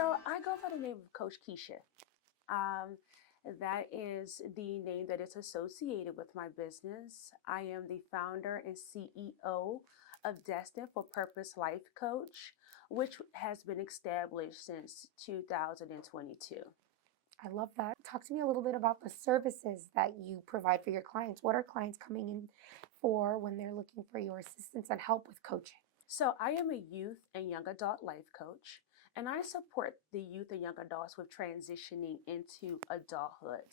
So I go by the name of Koach Keisha. Um, that is the name that is associated with my business. I am the founder and CEO of Destined for Purpose Life Coach, which has been established since 2022. I love that. Talk to me a little bit about the services that you provide for your clients. What are clients coming in for when they're looking for your assistance and help with coaching? So I am a youth and young adult life coach, and I support the youth and young adults with transitioning into adulthood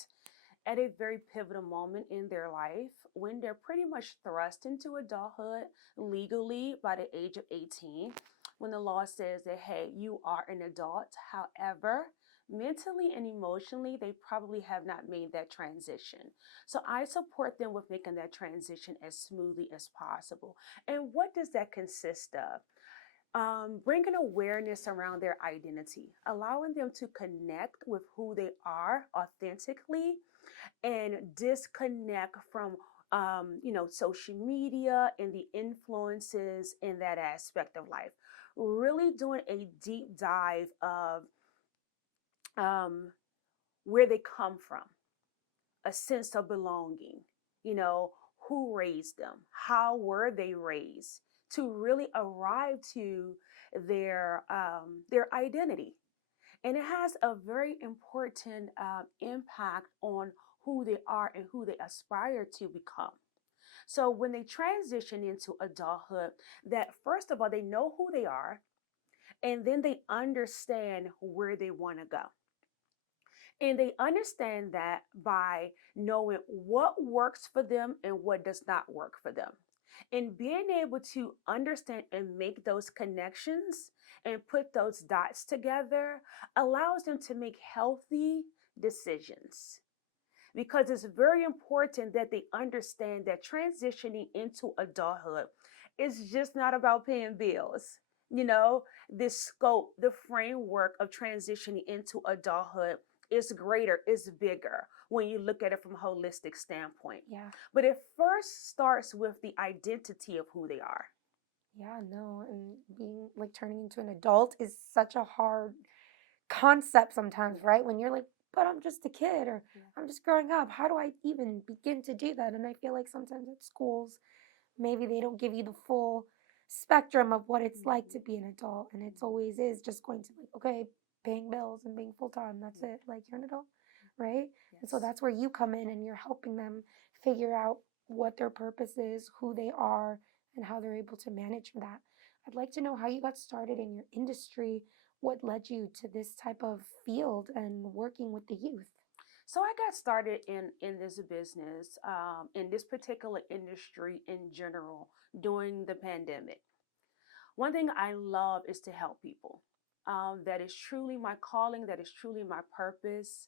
at a very pivotal moment in their life when they're pretty much thrust into adulthood legally by the age of 18, when the law says that, hey, you are an adult. However, mentally and emotionally, they probably have not made that transition. So I support them with making that transition as smoothly as possible. And what does that consist of? Bringing awareness around their identity, allowing them to connect with who they are authentically and disconnect from social media and the influences in that aspect of life. Really doing a deep dive of um, where they come from, a sense of belonging, you know, who raised them, how were they raised, to really arrive to their identity. And it has a very important impact on who they are and who they aspire to become. So when they transition into adulthood, that first of all, they know who they are, and then they understand where they want to go. And they understand that by knowing what works for them and what does not work for them. And being able to understand and make those connections and put those dots together allows them to make healthy decisions. Because it's very important that they understand that transitioning into adulthood is just not about paying bills. You know, the scope, the framework of transitioning into adulthood is greater, is bigger when you look at it from a holistic standpoint. Yeah. But it first starts with the identity of who they are. Yeah, no, and being like turning into an adult is such a hard concept sometimes, right? When you're like, but I'm just a kid or Yeah. I'm just growing up. How do I even begin to do that? And I feel like sometimes at schools, maybe they don't give you the full spectrum of what it's like to be an adult. And it's always is just going to like, okay, paying bills and being full time. That's it. Like you're an adult, right? And so Yes. that's where you come in and you're helping them figure out what their purpose is, who they are, and how they're able to manage that. I'd like to know how you got started in your industry. What led you to this type of field and working with the youth? So I got started in this business, in this particular industry in general during the pandemic. One thing I love is to help people. That is truly my calling. That is truly my purpose.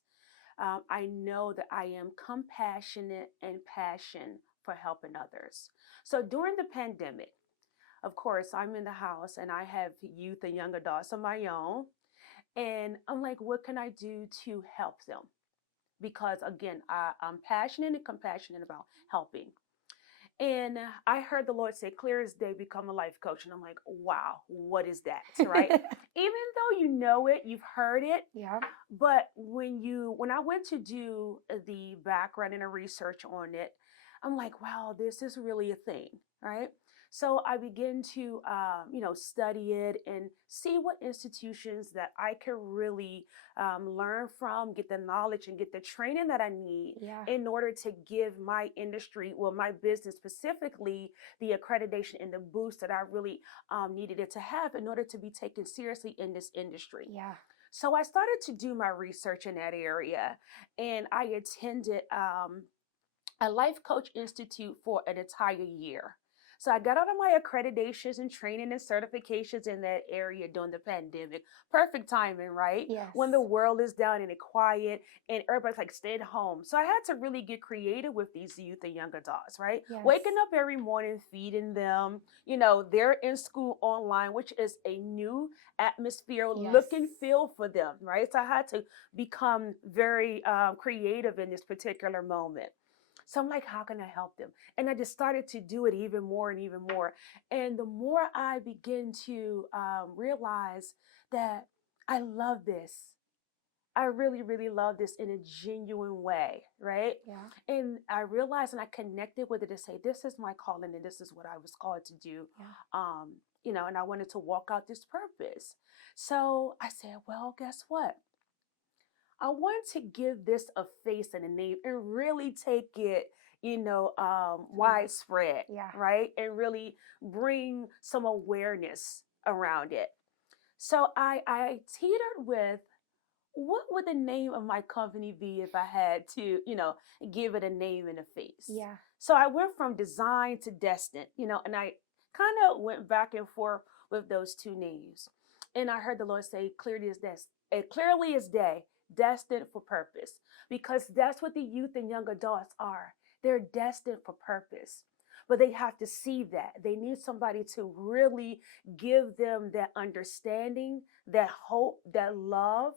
I know that I am compassionate and passion for helping others. So during the pandemic, of course, I'm in the house and I have youth and young adults of my own. And I'm like, what can I do to help them? Because again, I'm passionate and compassionate about helping. And I heard the Lord say, clear as day, become a life coach. And I'm like, wow, what is that? Right? Even though you know it, you've heard it, Yeah. but when I went to do the background and the research on it, I'm like, wow, this is really a thing, right? So I begin to, study it and see what institutions that I can really learn from, get the knowledge and get the training that I need Yeah. in order to give my industry, well, my business specifically, the accreditation and the boost that I really needed it to have in order to be taken seriously in this industry. Yeah. So I started to do my research in that area, and I attended a life coach institute for an entire year. So I got all of my accreditations and training and certifications in that area during the pandemic. Perfect timing, right? When the Yes. world is down and it's quiet and everybody's like staying home. So I had to really get creative with these youth and young adults, right? Yes. Waking up every morning, feeding them. They're in school online, which is a new atmosphere, Yes. look and feel for them, right? So I had to become very creative in this particular moment. So I'm like, how can I help them? And I just started to do it even more and even more. And the more I begin to realize that I love this. I really, really love this in a genuine way, right? Yeah. And I realized and I connected with it to say, this is my calling and this is what I was called to do. Yeah. And I wanted to walk out this purpose. So I said, well, guess what? I want to give this a face and a name and really take it, widespread, Yeah. right? And really bring some awareness around it. So I teetered with what would the name of my company be if I had to, give it a name and a face? Yeah. So I went from design to destined, and I kind of went back and forth with those two names. And I heard the Lord say, clearly as day, destined for purpose, because that's what the youth and young adults are. They're destined for purpose. But they have to see that. They need somebody to really give them that understanding, that hope, that love,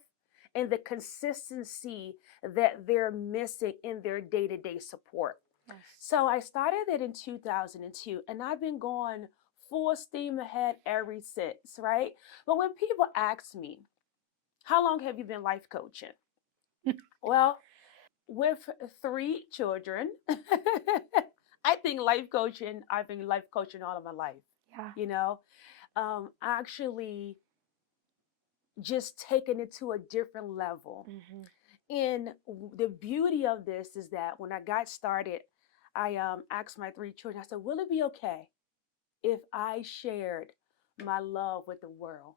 and the consistency that they're missing in their day-to-day support. Yes. So I started it in 2002, and I've been going full steam ahead ever since, right? But when people ask me, how long have you been life coaching? Well, with 3 children, I've been life coaching all of my life. Yeah. Actually just taking it to a different level. Mm-hmm. And the beauty of this is that when I got started, I asked my 3 children, I said, will it be okay if I shared my love with the world?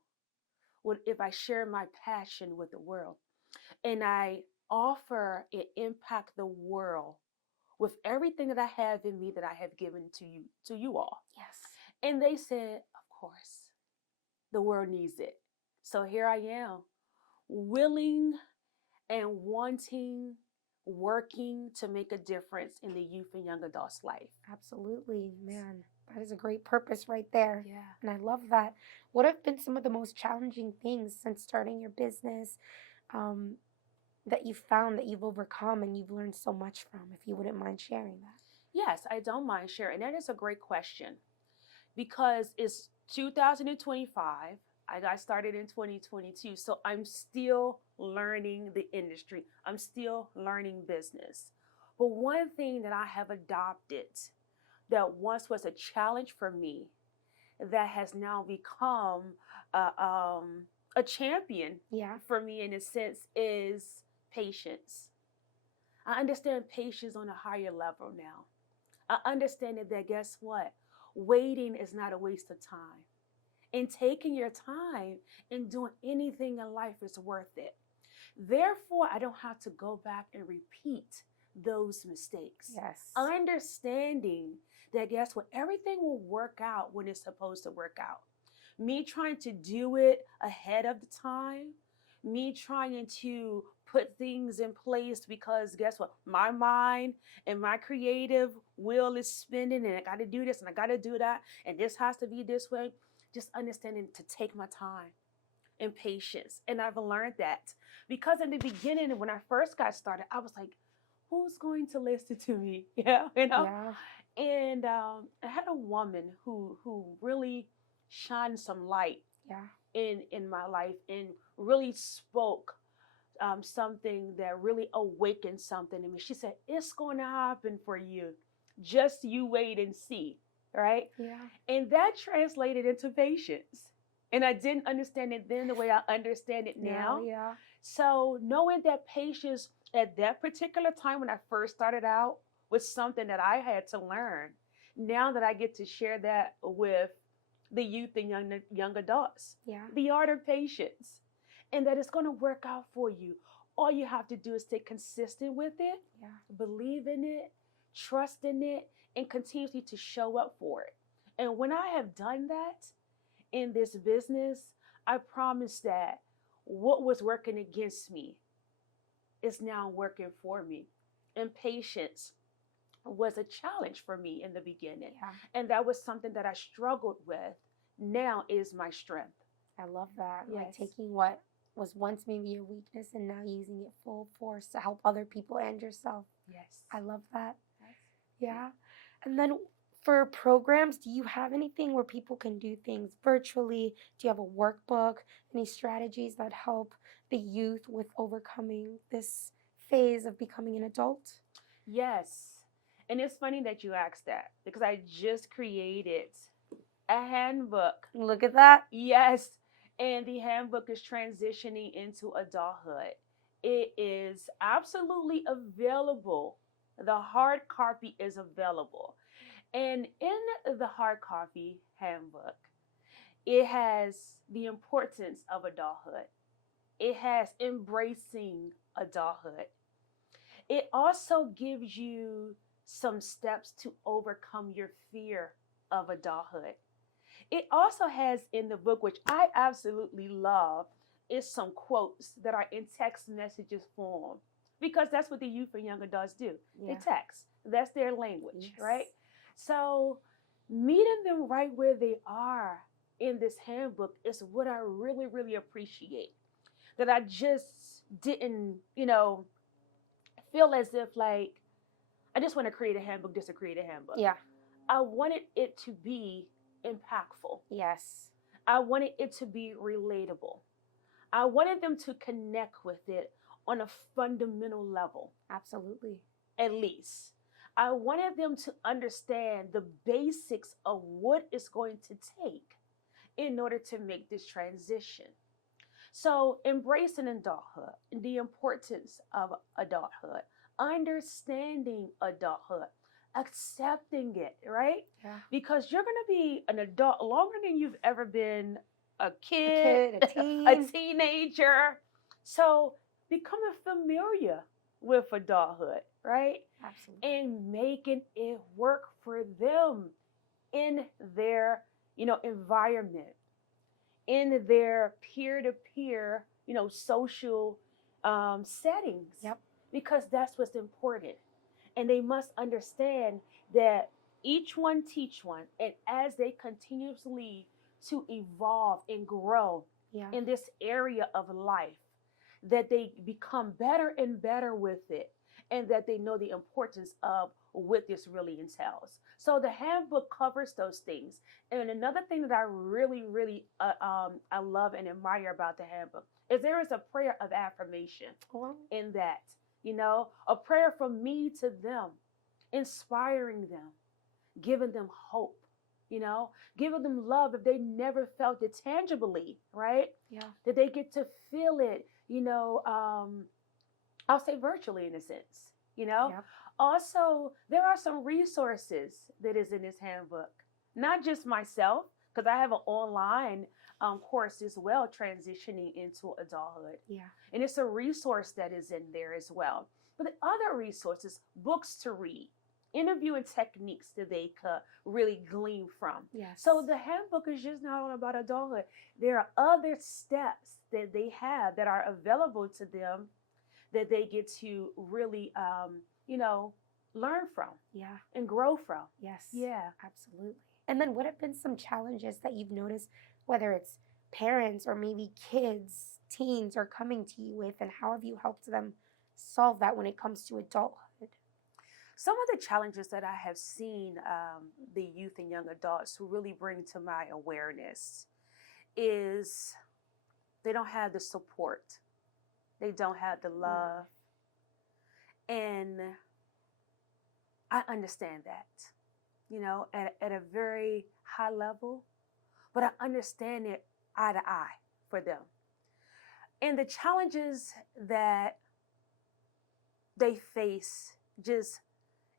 If I share my passion with the world? And I offer and impact the world with everything that I have in me that I have given to you all. Yes. And they said, of course, the world needs it. So here I am, willing and wanting, working to make a difference in the youth and young adults' life. Absolutely, man. That is a great purpose right there. Yeah. And I love that. What have been some of the most challenging things since starting your business um, that you've found that you've overcome and you've learned so much from, if you wouldn't mind sharing that? Yes, I don't mind sharing. That is a great question because it's 2025. I got started in 2022. So I'm still learning the industry. I'm still learning business. But one thing that I have adopted that once was a challenge for me that has now become a champion Yeah. for me in a sense is patience. I understand patience on a higher level now. I understand that guess what? Waiting is not a waste of time. And taking your time and doing anything in life is worth it. Therefore, I don't have to go back and repeat those mistakes. Yes. Understanding that guess what? Everything will work out when it's supposed to work out. Me trying to do it ahead of the time, me trying to put things in place because guess what? My mind and my creative will is spinning and I got to do this and I got to do that and this has to be this way. Just understanding to take my time and patience. And I've learned that because in the beginning, when I first got started, I was like, who's going to listen to me? Yeah, Yeah. And I had a woman who really shined some light Yeah. in my life and really spoke something that really awakened something in me. She said, it's going to happen for you. Just you wait and see, right? Yeah. And that translated into patience. And I didn't understand it then the way I understand it now. Yeah. So knowing that patience at that particular time when I first started out was something that I had to learn. Now that I get to share that with the youth and young adults, Yeah. the art of patience, and that it's going to work out for you. All you have to do is stay consistent with it, believe in it, trust in it, and continue to show up for it. And when I have done that in this business, I promise that what was working against me is now working for me. And patience was a challenge for me in the beginning. Yeah. And that was something that I struggled with. Now is my strength. I love that. Yes. Like taking what was once maybe your weakness and now using it full force to help other people and yourself. Yes. I love that. Yes. Yeah. And then For programs, do you have anything where people can do things virtually? Do you have a workbook? Any strategies that help the youth with overcoming this phase of becoming an adult? Yes. And it's funny that you asked that because I just created a handbook. Look at that. Yes. And the handbook is transitioning into adulthood. It is absolutely available. The hard copy is available. And in the hard copy handbook, it has the importance of adulthood. It has embracing adulthood. It also gives you some steps to overcome your fear of adulthood. It also has in the book, which I absolutely love, is some quotes that are in text messages form because that's what the youth and young adults do. They Yeah. text. That's their language, Yes. right? So meeting them right where they are in this handbook is what I really, really appreciate. That I just didn't, feel as if like I just want to create a handbook just to create a handbook. Yeah. I wanted it to be impactful. Yes. I wanted it to be relatable. I wanted them to connect with it on a fundamental level, Absolutely. at least. I wanted them to understand the basics of what it's going to take in order to make this transition. So, embracing adulthood, the importance of adulthood, understanding adulthood, accepting it, right? Yeah. Because you're going to be an adult longer than you've ever been a A kid, kid, a teen. a teenager. So, becoming familiar with adulthood, right? Absolutely. And making it work for them in their, environment, in their peer-to-peer, social settings. Yep. Because that's what's important. And they must understand that each one teach one. And as they continuously to evolve and grow Yeah. in this area of life, that they become better and better with it, and that they know the importance of what this really entails. So the handbook covers those things. And another thing that I really, really I love and admire about the handbook is there is a prayer of affirmation Well, in that, a prayer from me to them, inspiring them, giving them hope, giving them love if they never felt it tangibly, right? yeah. That they get to feel it, I'll say virtually in a sense, Yep. Also, there are some resources that is in this handbook, not just myself, because I have an online course as well, transitioning into adulthood. Yeah. And it's a resource that is in there as well. But the other resources, books to read, interviewing techniques that they could really glean from. Yes. So the handbook is just not all about adulthood. There are other steps that they have that are available to them that they get to really, learn from Yeah. and grow from. Yes. Yeah. Absolutely. And then what have been some challenges that you've noticed, whether it's parents or maybe kids, teens are coming to you with, and how have you helped them solve that when it comes to adulthood? Some of the challenges that I have seen the youth and young adults who really bring to my awareness is they don't have the support, they don't have the love, and I understand that, at a very high level, but I understand it eye to eye for them. And the challenges that they face just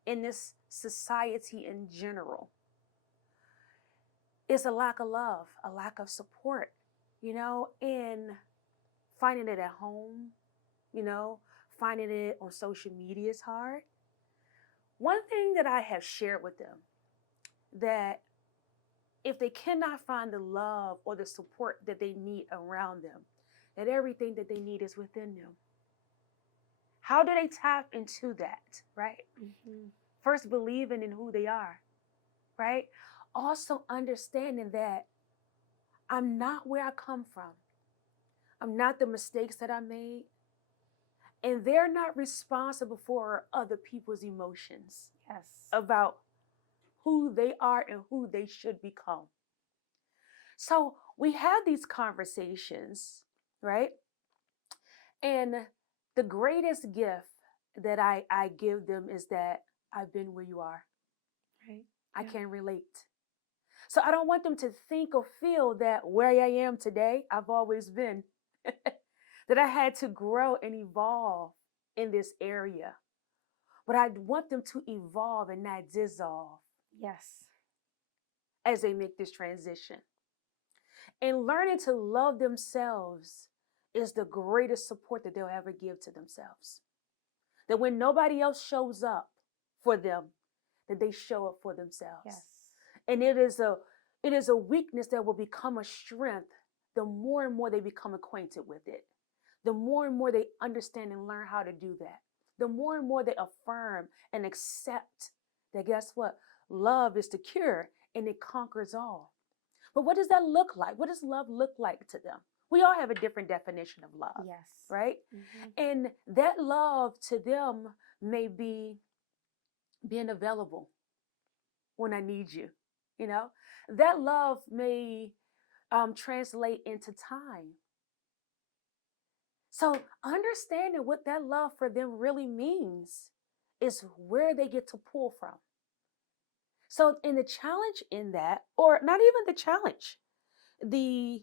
in this society in general is a lack of love, a lack of support, and finding it at home, finding it on social media is hard. One thing that I have shared with them that if they cannot find the love or the support that they need around them, that everything that they need is within them. How do they tap into that, right? Mm-hmm. First, believing in who they are, right? Also understanding that I'm not where I come from. I'm not the mistakes that I made. And they're not responsible for other people's emotions Yes. about who they are and who they should become. So we have these conversations, right? And the greatest gift that I give them is that I've been where you are. Right. I Yeah. can relate. So I don't want them to think or feel that where I am today, I've always been, that I had to grow and evolve in this area. But I want them to evolve and not dissolve Yes. as they make this transition. And learning to love themselves is the greatest support that they'll ever give to themselves. That when nobody else shows up for them, that they show up for themselves. Yes. And it is a weakness that will become a strength the more and more they become acquainted with it. The more and more they understand and learn how to do that. The more and more they affirm and accept that, guess what? Love is the cure and it conquers all. But what does that look like? What does love look like to them? We all have a different definition of love, Yes. right? Mm-hmm. And that love to them may be being available when I need you. You know, that love may translate into time. So understanding what that love for them really means is where they get to pull from. So in the challenge in that, or not even the challenge, the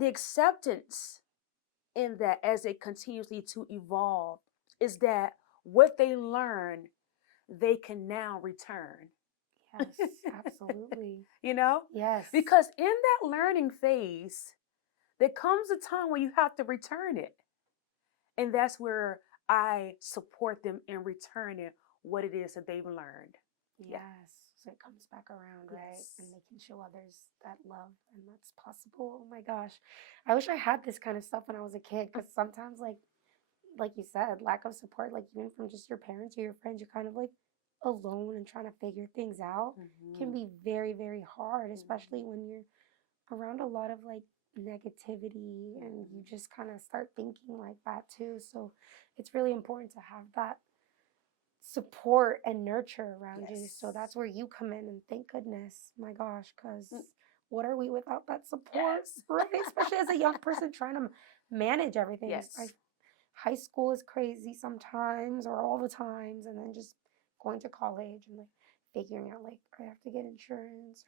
acceptance in that as they continuously to evolve is that what they learn, they can now return. Yes, absolutely. You know? Yes. Because in that learning phase, there comes a time when you have to return it. And that's where I support them in returning what it is that they've learned. Yes. Yeah. So it comes back around, right? Yes. And they can show others that love, and that's possible. Oh my gosh. I wish I had this kind of stuff when I was a kid, because sometimes, like you said, lack of support, like even from just your parents or your friends, you're kind of like alone and trying to figure things out, can be very, very hard, especially when you're around a lot of like negativity and you just kind of start thinking like that too. So it's really important to have that support and nurture around you. So Yes. that's where you come in, and thank goodness, my gosh, because what are we without that support, Yes. right? Especially as a young person trying to manage everything. Yes. High school is crazy sometimes, or all the times, and then just going to college and like figuring out like I have to get insurance,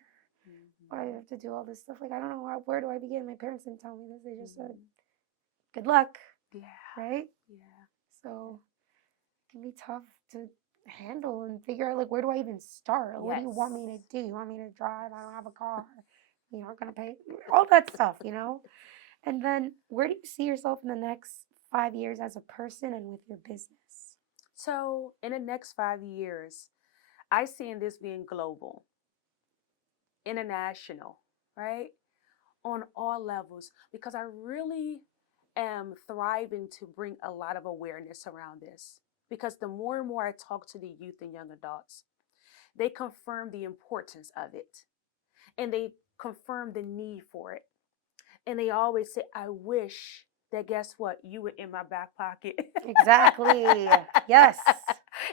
or I have to do all this stuff. Like I don't know where do I begin. My parents didn't tell me this. They just said, "Good luck." Yeah. Right. Yeah. So it can be tough to handle and figure out like where do I even start? What do you want me to do? You want me to drive? I don't have a car. You aren't gonna pay all that stuff, you know? And then where do you see yourself in the next 5 years as a person and with your business? So in the next 5 years, I see in this being global, international, right? On all levels, because I really am thriving to bring a lot of awareness around this. Because the more and more I talk to the youth and young adults, they confirm the importance of it and they confirm the need for it. And they always say, I wish that, guess what, you were in my back pocket. Exactly. Yes.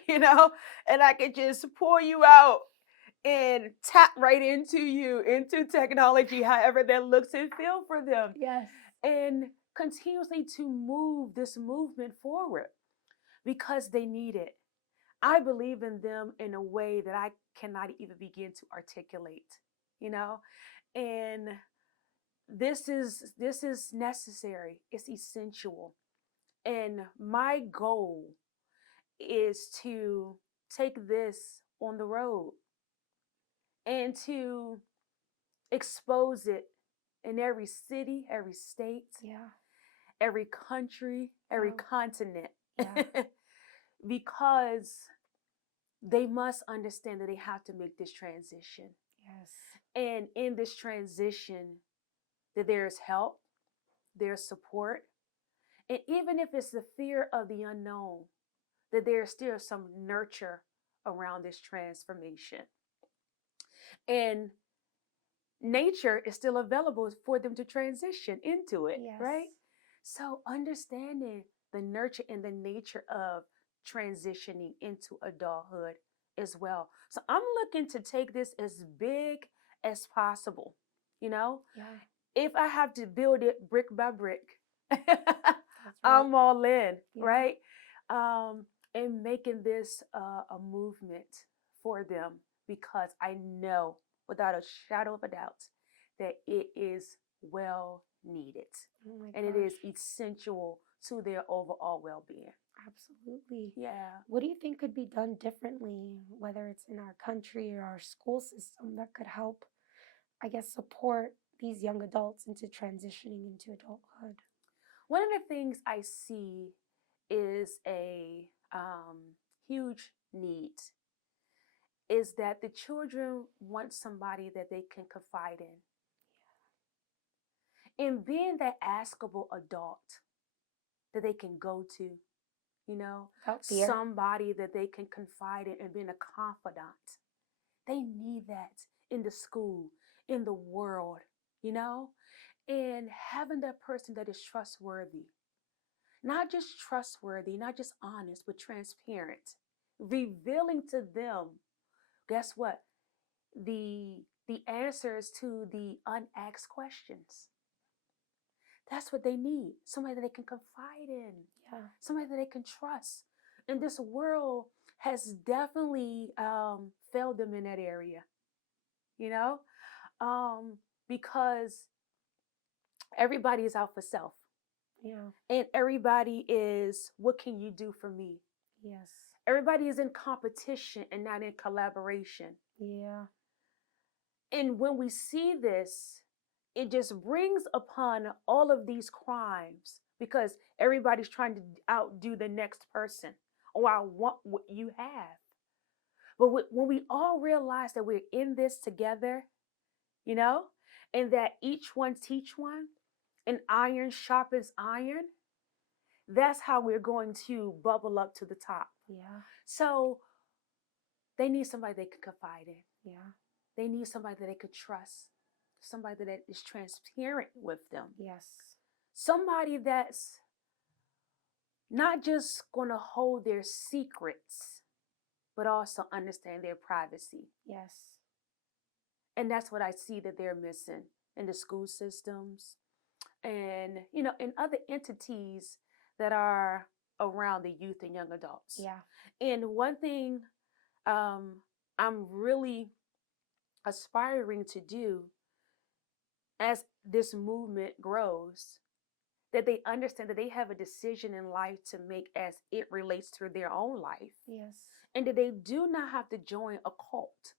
You know, and I could just pour you out and tap right into you, into technology, however that looks and feel for them. Yes. And continuously to move this movement forward because they need it. I believe in them in a way that I cannot even begin to articulate, you know? And this is necessary. It's essential. And my goal is to take this on the road and to expose it in every city, every state, every country, every continent. Because they must understand that they have to make this transition. Yes. And in this transition, that there's help, there's support, and even if it's the fear of the unknown, that there's still some nurture around this transformation. And nature is still available for them to transition into it, right? So understanding the nurture and the nature of transitioning into adulthood as well. So I'm looking to take this as big as possible. You know, Yeah. if I have to build it brick by brick, That's right. I'm all in, Yeah. right? And making this a movement for them because I know without a shadow of a doubt that it is well needed Oh my and it gosh. is essential to their overall well being. Absolutely. Yeah. What do you think could be done differently, whether it's in our country or our school system, that could help, I guess, support these young adults into transitioning into adulthood? One of the things I see is a huge need is that the children want somebody that they can confide in. And being that askable adult that they can go to, you know, Without fear. somebody that they can confide in and being a confidant. They need that in the school, in the world, you know, and having that person that is trustworthy, not just trustworthy, not just honest, but transparent, revealing to them, guess what? The answers to the unasked questions. That's what they need. Somebody that they can confide in. Yeah. Somebody that they can trust. And this world has definitely failed them in that area, you know, because everybody is out for self. Yeah. And everybody is, what can you do for me? Yes. Everybody is in competition and not in collaboration. Yeah. And when we see this, it just brings upon all of these crimes because everybody's trying to outdo the next person. Oh, I want what you have. But when we all realize that we're in this together, you know, and that each one teach one, and iron sharpens iron, that's how we're going to bubble up to the top. Yeah. So they need somebody they can confide in. Yeah. They need somebody that they could trust, somebody that is transparent with them. Yes. Somebody that's not just going to hold their secrets, but also understand their privacy. Yes. And that's what I see that they're missing in the school systems and, you know, in other entities that are around the youth and young adults. Yeah. And one thing I'm really aspiring to do as this movement grows, that they understand that they have a decision in life to make as it relates to their own life. Yes. And that they do not have to join a cult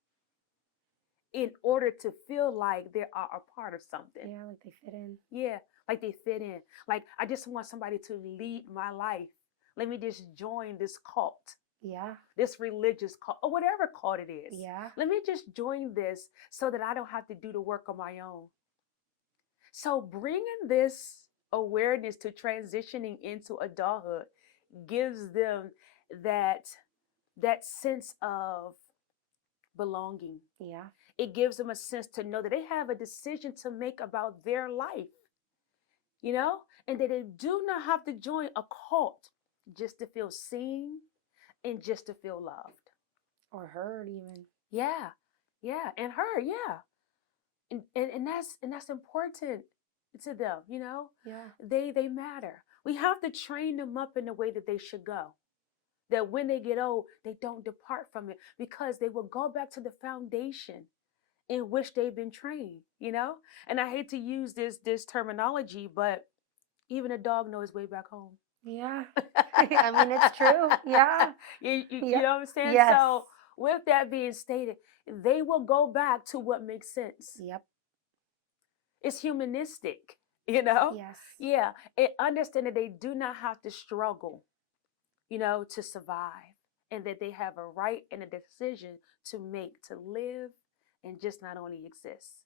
in order to feel like they are a part of something. Yeah, like they fit in. Yeah, like they fit in. Like, I just want somebody to lead my life. Let me just join this cult, Yeah. this religious cult, or whatever cult it is. Yeah. Let me just join this so that I don't have to do the work on my own. So bringing this awareness to transitioning into adulthood gives them that sense of belonging. Yeah. It gives them a sense to know that they have a decision to make about their life, you know, and that they do not have to join a cult just to feel seen and just to feel loved. Or heard even. Yeah, yeah, and her, yeah. And that's important to them, you know. Yeah. They matter. We have to train them up in the way that they should go, that when they get old they don't depart from it because they will go back to the foundation in which they've been trained, you know. And I hate to use this terminology, but even a dog knows way back home. Yeah. I mean, it's true. Yeah. You Yeah. know what I'm saying? Yes. So with that being stated, they will go back to what makes sense. Yep. It's humanistic, you know? Yes. Yeah. And understand that they do not have to struggle, you know, to survive. And that they have a right and a decision to make to live and just not only exist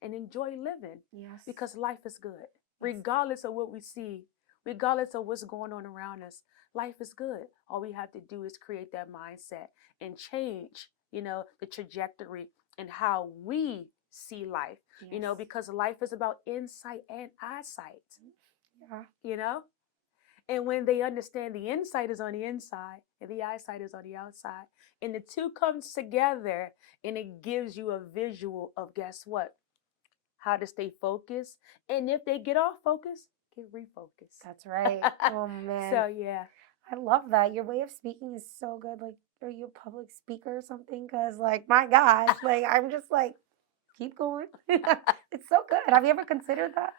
and enjoy living. Yes. Because life is good. Yes. Regardless of what we see, regardless of what's going on around us, life is good. All we have to do is create that mindset and change, you know, the trajectory and how we see life, Yes. you know, because life is about insight and eyesight, Yeah. you know? And when they understand the insight is on the inside and the eyesight is on the outside, and the two comes together and it gives you a visual of guess what? How to stay focused. And if they get off focus, get refocused. That's right. Oh man. So yeah. I love that. Your way of speaking is so good. Like, are you a public speaker or something? Because, like, my gosh, like, I'm just like, keep going. It's so good. Have you ever considered that?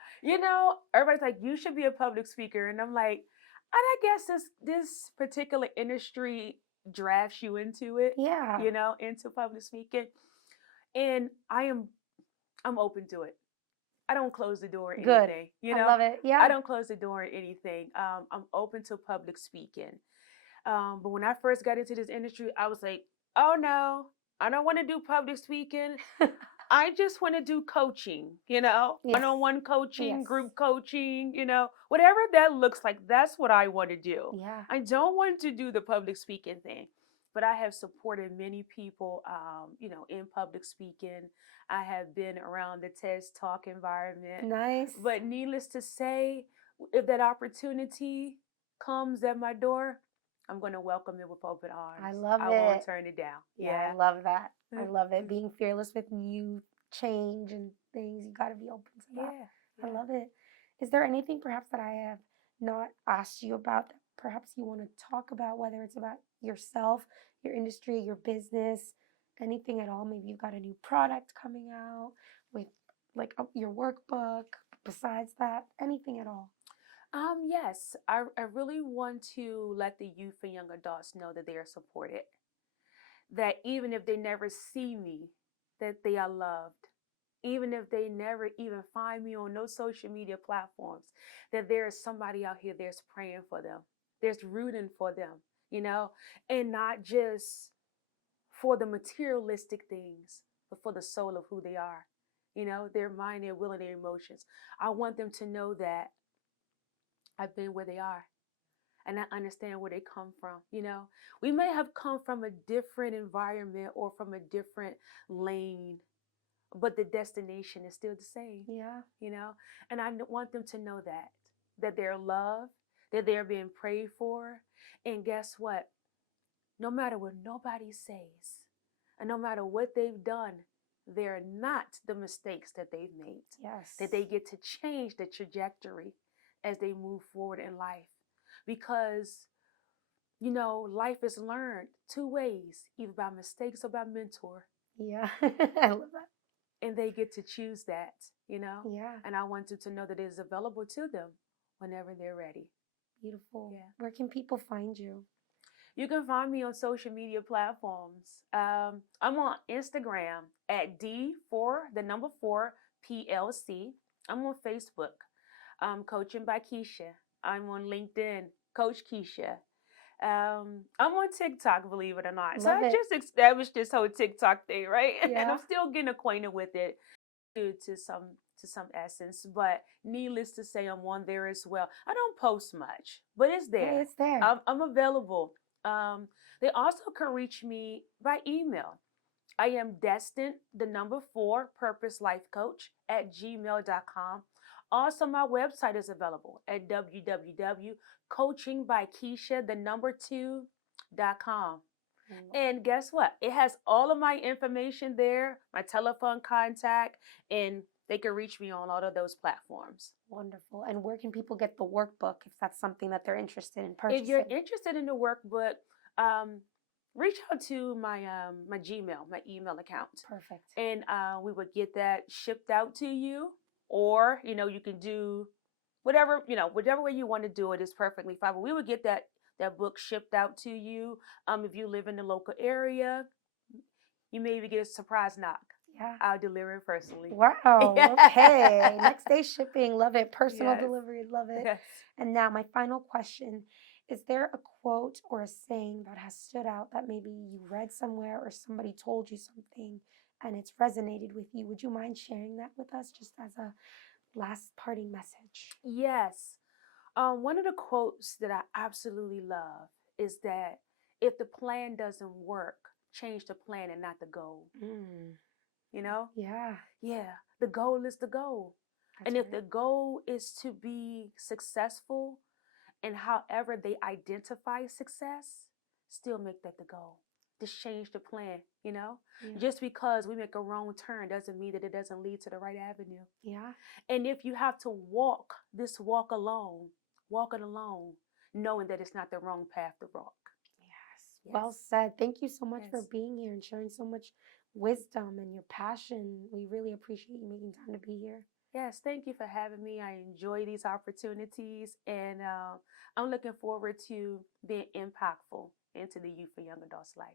Everybody's like, you should be a public speaker. And I'm like, and I guess this particular industry drafts you into it, Yeah. into public speaking. And I'm open to it. I don't close the door or Good. anything. I love it. Yeah. I don't close the door or anything. I'm open to public speaking. But when I first got into this industry, I was like, oh no, I don't want to do public speaking. I just want to do coaching, Yes. one-on-one coaching, Yes. group coaching, whatever that looks like. That's what I want to do. Yeah. I don't want to do the public speaking thing, but I have supported many people, in public speaking. I have been around the TED Talk environment. Nice. But needless to say, if that opportunity comes at my door, I'm going to welcome it with open arms. I love it. I won't turn it down. Yeah, I love that. I love it. Being fearless with new change and things. You got to be open to that. Yeah. I love it. Is there anything perhaps that I have not asked you about that perhaps you want to talk about, whether it's about yourself, your industry, your business, anything at all? Maybe you've got a new product coming out with like your workbook. Besides that, anything at all? Yes, I really want to let the youth and young adults know that they are supported. That even if they never see me, that they are loved. Even if they never even find me on no social media platforms, that there is somebody out here that's praying for them, there's rooting for them, and not just for the materialistic things, but for the soul of who they are, their mind, their will, and their emotions. I want them to know that I've been where they are and I understand where they come from. We may have come from a different environment or from a different lane, but the destination is still the same. Yeah. And I want them to know that they're loved, that they're being prayed for. And guess what? No matter what nobody says, and no matter what they've done, they're not the mistakes that they've made. Yes. That they get to change the trajectory as they move forward in life. Because, life is learned two ways, either by mistakes or by mentor. Yeah. I love that. And they get to choose that, Yeah. And I want them to know that it is available to them whenever they're ready. Beautiful. Yeah. Where can people find you? You can find me on social media platforms. I'm on Instagram at D4PLC. I'm on Facebook, Coaching by Keisha. I'm on LinkedIn, Koach Keisha. I'm on TikTok, believe it or not. So I just established this whole TikTok thing, right? Yeah. And I'm still getting acquainted with it to some essence. But needless to say, I'm on there as well. I don't post much, but it's there. Hey, it's there. I'm available. They also can reach me by email. I am Destined, 4, Purpose Life Coach at gmail.com. Also, my website is available at www.coachingbykeisha2.com. And guess what? It has all of my information there, my telephone contact, and they can reach me on all of those platforms. Wonderful. And where can people get the workbook if that's something that they're interested in purchasing? If you're interested in the workbook, reach out to my Gmail, my email account. Perfect. And we would get that shipped out to you. Or, you can do whatever way you want to do it is perfectly fine. But we would get that book shipped out to you. If you live in the local area, you may even get a surprise knock. Yeah. I'll deliver it personally. Wow. Okay. Next day shipping. Love it. Personal delivery. Love it. Yes. And now my final question. Is there a quote or a saying that has stood out that maybe you read somewhere or somebody told you something and it's resonated with you? Would you mind sharing that with us just as a last parting message? Yes. One of the quotes that I absolutely love is that if the plan doesn't work, change the plan and not the goal. Yeah. Yeah. The goal is the goal. That's and if right. the goal is to be successful And however they identify success, still make that the goal. Just change the plan, you know? Yeah. Just because we make a wrong turn doesn't mean that it doesn't lead to the right avenue. Yeah. And if you have to walk this walk alone, walk it alone, knowing that it's not the wrong path to walk. Yes. Well said. Thank you so much for Yes. being here and sharing so much wisdom and your passion. We really appreciate you making time to be here. Yes, thank you for having me. I enjoy these opportunities, and I'm looking forward to being impactful into the youth and young adults' life.